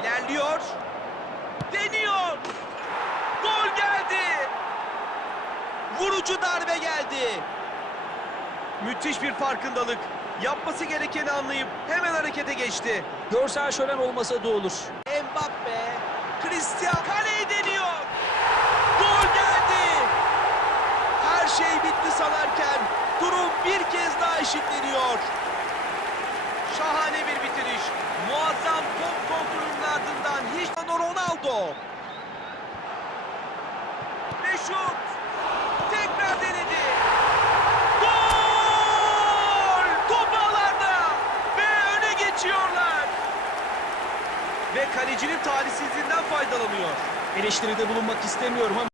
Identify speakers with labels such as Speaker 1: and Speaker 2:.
Speaker 1: İlerliyor. Deniyor. Gol geldi. Vurucu darbe geldi. Müthiş bir farkındalık. Yapması gerekeni anlayıp hemen harekete geçti.
Speaker 2: Görsel şölen olmasa da olur.
Speaker 1: Mbappe, Cristiano kaleyi deniyor. Gol geldi. Her şey bitti sanarken durum bir kez daha eşitleniyor. Ronaldo. Ve şut. Tekrar denedi. Gol! Top ağlarda. Ve öne geçiyorlar. Ve kalecinin talihsizliğinden faydalanıyor.
Speaker 2: Eleştiride bulunmak istemiyorum ama